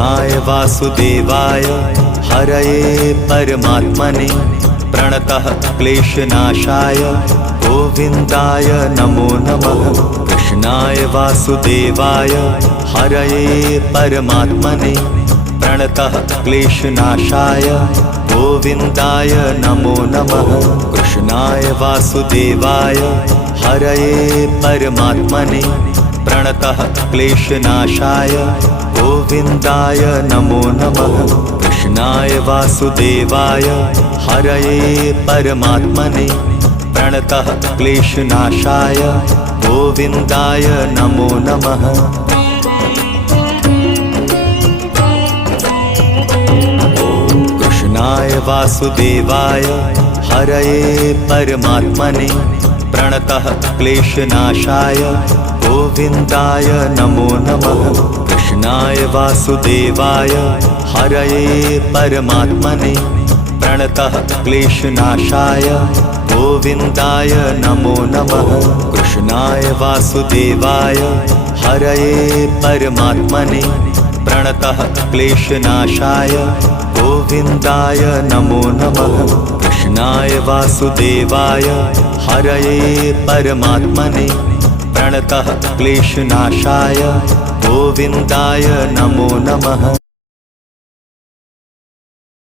वासुदेवाय हरये परमात्मने प्रणतः क्लेशनाशाय गोविन्दाय नमो नमः। कृष्णाय वासुदेवाय हरये परमात्मने प्रणतः क्लेशनाशाय गोविन्दाय नमो नमः। कृष्णाय वासुदेवाय हरये परमात्मने प्रणतः क्लेशनाशाय गोविन्दाय नमो नमः। कृष्णाय वासुदेवाय हरये परमात्मने प्रणतः क्लेशनाशाय गोविन्दाय नमो नमः। कृष्णाय वासुदेवाय हरये परमात्मने प्रणतः क्लेशनाशाय गोविन्दाय नमो नमः। कृष्णाय वासुदेवाय हरये परमात्मने प्रणतः क्लेशनाशाय गोविन्दाय नमो नमः। कृष्णाय वासुदेवाय हरये परमात्मने प्रणतः क्लेशनाशाय गोविन्दाय नमो नमः। कृष्णाय वासुदेवाय हरये परमात्मने प्रणतः क्लेशनाशाय गोविन्दाय नमो नमः।